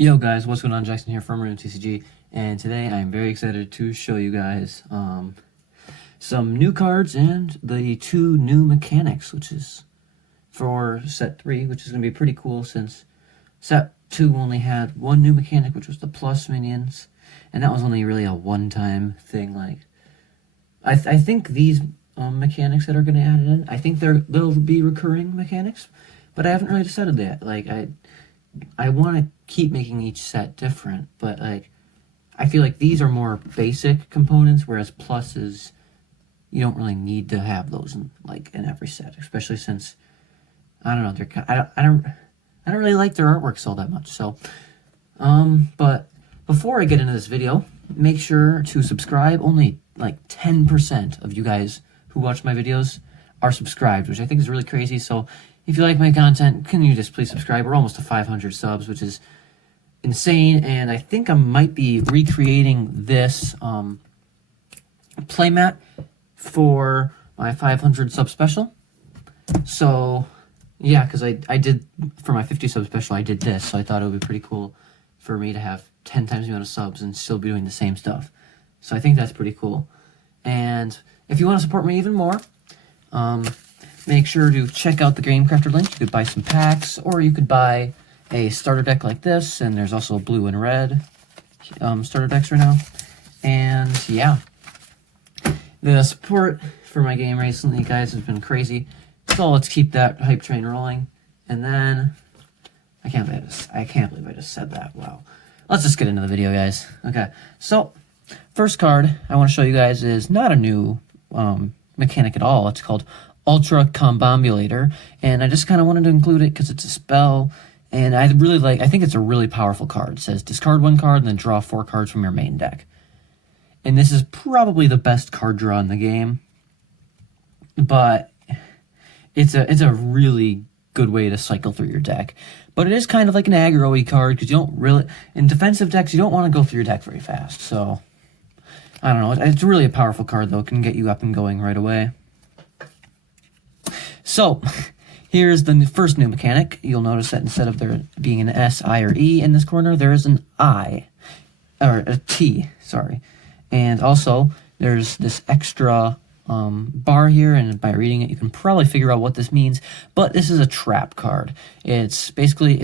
Yo guys, what's going on? Jackson here from Random TCG, and today I'm very excited to show you guys some new cards and the two new mechanics, which is for set 3, which is going to be pretty cool since set 2 only had one new mechanic, which was the plus minions, and that was only really a one-time thing. Like, I think these mechanics that are going to add it in, I think they'll be recurring mechanics, but I haven't really decided that. Like, I want to keep making each set different, but like I feel like these are more basic components, whereas pluses you don't really need to have those in every set, especially since I don't know, I don't really like their artworks all that much. So but before I get into this video, make sure to subscribe. Only like 10% of you guys who watch my videos are subscribed, which I think is really crazy. So if you like my content, can you just please subscribe? We're almost to 500 subs, which is insane, and I think I might be recreating this playmat for my 500 sub special. So yeah, because I did, for my 50 sub special, I did this, so I thought it would be pretty cool for me to have 10 times the amount of subs and still be doing the same stuff. So I think that's pretty cool. And if you want to support me even more, make sure to check out the GameCrafter link. You could buy some packs, or you could buy a starter deck like this, and there's also blue and red starter decks right now. And yeah, the support for my game recently, guys, has been crazy. So let's keep that hype train rolling. And then I can't believe I just said that. Wow. Let's just get into the video, guys. Okay, so first card I want to show you guys is not a new mechanic at all. It's called Ultra Combobulator, and I just kind of wanted to include it because it's a spell, and I think it's a really powerful card. It says discard 1 card and then draw 4 cards from your main deck. And this is probably the best card draw in the game, but it's a really good way to cycle through your deck. But it is kind of like an aggro-y card, because you don't really, in defensive decks, you don't want to go through your deck very fast. So I don't know, it's really a powerful card though. It can get you up and going right away. So, here's the first new mechanic. You'll notice that instead of there being an S, I, or E in this corner, there is an I, or a T, sorry. And also, there's this extra bar here, and by reading it, you can probably figure out what this means, but this is a trap card. It's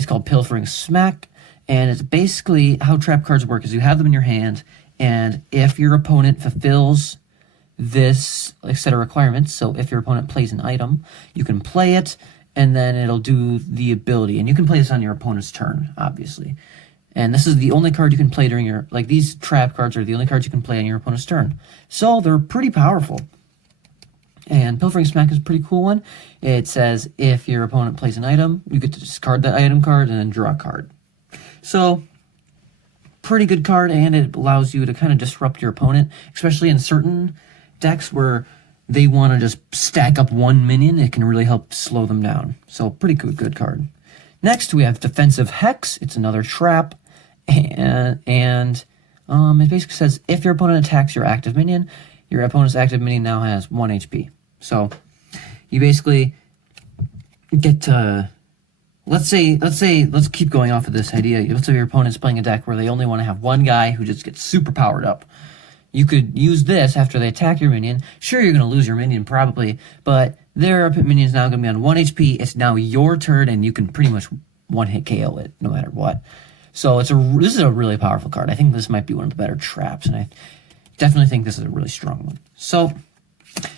called Pilfering Smack, and it's basically how trap cards work is you have them in your hand, and if your opponent fulfills this set of requirements, so if your opponent plays an item, you can play it, and then it'll do the ability, and you can play this on your opponent's turn, obviously. And this is the only card you can play during your, like, these trap cards are the only cards you can play on your opponent's turn. So they're pretty powerful. And Pilfering Smack is a pretty cool one. It says if your opponent plays an item, you get to discard that item card and then draw a card. So pretty good card, and it allows you to kind of disrupt your opponent, especially in certain decks where they want to just stack up 1 minion. It can really help slow them down. So pretty good card. Next, we have Defensive Hex. It's another trap, and it basically says if your opponent attacks your active minion, your opponent's active minion now has 1 HP. So you basically get to, let's keep going off of this idea. Let's say your opponent's playing a deck where they only want to have 1 guy who just gets super powered up. You could use this after they attack your minion. Sure, you're going to lose your minion probably, but their minion is now going to be on 1 HP. It's now your turn, and you can pretty much one-hit KO it no matter what. So this is a really powerful card. I think this might be one of the better traps, and I definitely think this is a really strong one. So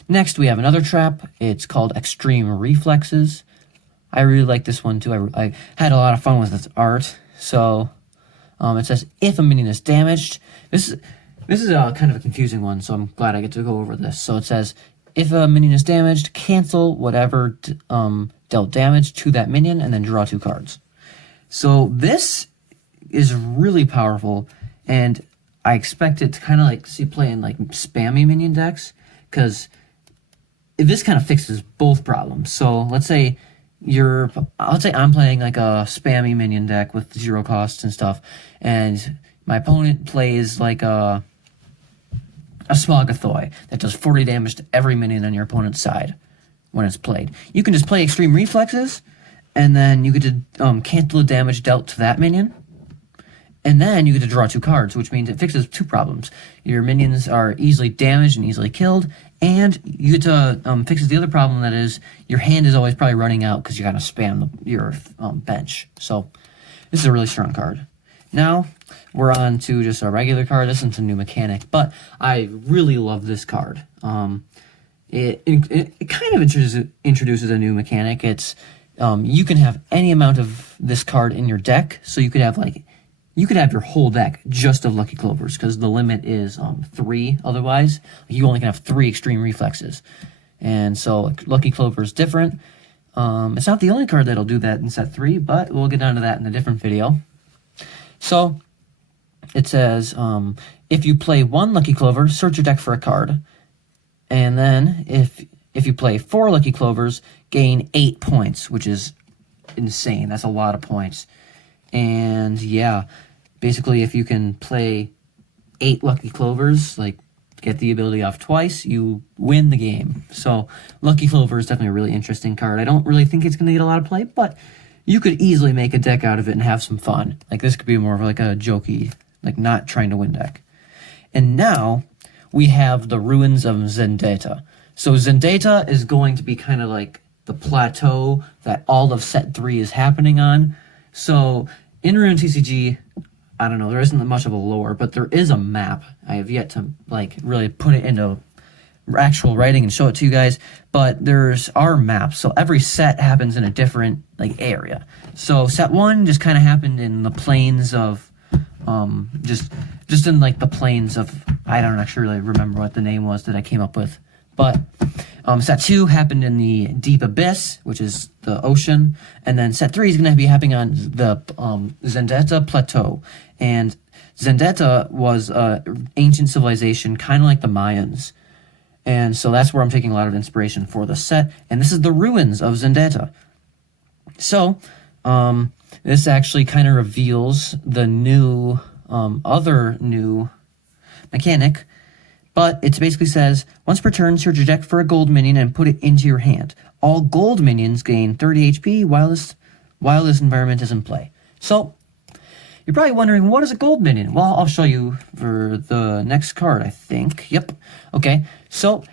next, we have another trap. It's called Extreme Reflexes. I really like this one too. I had a lot of fun with its art. So it says if a minion is damaged, this is a kind of a confusing one, so I'm glad I get to go over this. So it says, if a minion is damaged, cancel whatever dealt damage to that minion, and then draw 2 cards. So this is really powerful, and I expect it to kind of like see play in like spammy minion decks, because this kind of fixes both problems. So let's say I'm playing like a spammy minion deck with 0 costs and stuff, and my opponent plays like a Smogothoi that does 40 damage to every minion on your opponent's side when it's played. You can just play Extreme Reflexes, and then you get to cancel the damage dealt to that minion. And then you get to draw 2 cards, which means it fixes 2 problems. Your minions are easily damaged and easily killed, and you get to fixes the other problem, that is your hand is always probably running out because you gotta spam your bench. So this is a really strong card. Now we're on to just a regular card. This isn't a new mechanic, but I really love this card. It kind of introduces a new mechanic. It's you can have any amount of this card in your deck, so you could have your whole deck just of Lucky Clovers, because the limit is 3. Otherwise, you only can have 3 extreme reflexes, and so Lucky Clover is different. It's not the only card that'll do that in set 3, but we'll get down to that in a different video. So it says, if you play 1 Lucky Clover, search your deck for a card. And then if you play 4 Lucky Clovers, gain 8 points, which is insane. That's a lot of points. And yeah, basically if you can play 8 Lucky Clovers, like get the ability off twice, you win the game. So Lucky Clover is definitely a really interesting card. I don't really think it's going to get a lot of play, but you could easily make a deck out of it and have some fun. Like, this could be more of like a jokey, like not trying to win deck. And now we have the Ruins of Zendeta. So Zendeta is going to be kind of like the plateau that all of set 3 is happening on. So in Rune TCG, I don't know, there isn't much of a lore, but there is a map. I have yet to like really put it into actual writing and show it to you guys, but there's our maps. So every set happens in a different like area. So set 1 just kind of happened in the plains of just in like the plains of, I don't actually really remember what the name was that I came up with, but set 2 happened in the Deep Abyss, which is the ocean, and then set 3 is going to be happening on the Zendeta Plateau. And Zendeta was an ancient civilization, kind of like the Mayans. And so that's where I'm taking a lot of inspiration for the set. And this is the Ruins of Zendeta. So, this actually kind of reveals the new, other new mechanic. But it basically says, once per turn, search your deck for a gold minion and put it into your hand. All gold minions gain 30 HP while this environment is in play. So, you're probably wondering, what is a gold minion? Well, I'll show you for the next card, I think. Yep. Okay. So,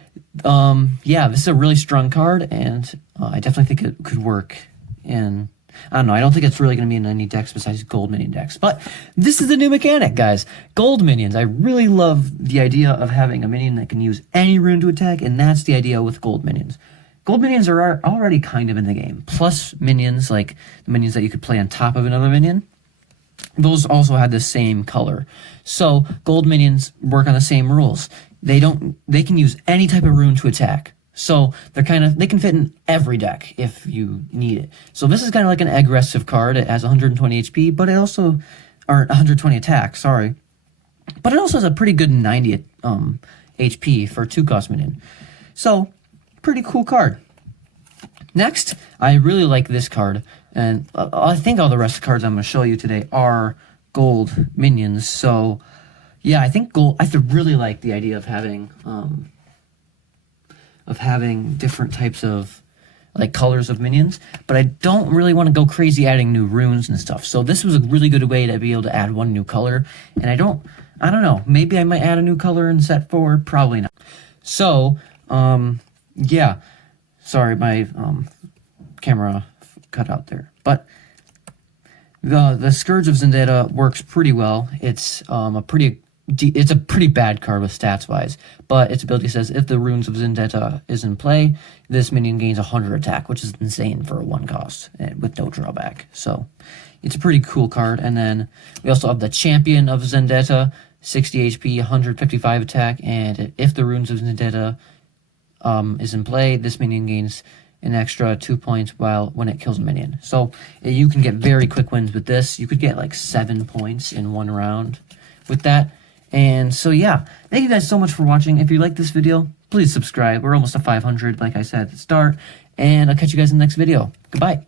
yeah, this is a really strong card, and I definitely think it could work in, I don't know, I don't think it's really going to be in any decks besides gold minion decks. But this is the new mechanic, guys. Gold minions. I really love the idea of having a minion that can use any rune to attack, and that's the idea with gold minions. Gold minions are already kind of in the game. Plus minions, like the minions that you could play on top of another minion, those also had the same color. So gold minions work on the same rules. They can use any type of rune to attack. So they can fit in every deck if you need it. So this is kind of like an aggressive card. It has 120 HP, but it also, or 120 attack, sorry. But it also has a pretty good 90 HP for a 2-cost minion. So, pretty cool card. Next, I really like this card, and I think all the rest of the cards I'm going to show you today are gold minions. So, yeah, I think gold. I really like the idea of having different types of like colors of minions, but I don't really want to go crazy adding new runes and stuff. So this was a really good way to be able to add one new color, and I don't know. Maybe I might add a new color in set 4. Probably not. So, yeah. Sorry, my camera cut out there. But the Scourge of Zendeta works pretty well. It's a pretty bad card with stats-wise, but its ability says, if the Runes of Zendeta is in play, this minion gains 100 attack, which is insane for a 1-cost, with no drawback. So, it's a pretty cool card. And then we also have the Champion of Zendeta, 60 HP, 155 attack, and if the Runes of Zendeta is in play, this minion gains an extra 2 points when it kills a minion. So you can get very quick wins with this. You could get like 7 points in 1 round with that. And so yeah, thank you guys so much for watching. If you like this video, please subscribe. We're almost at 500, like I said at the start. And I'll catch you guys in the next video. Goodbye.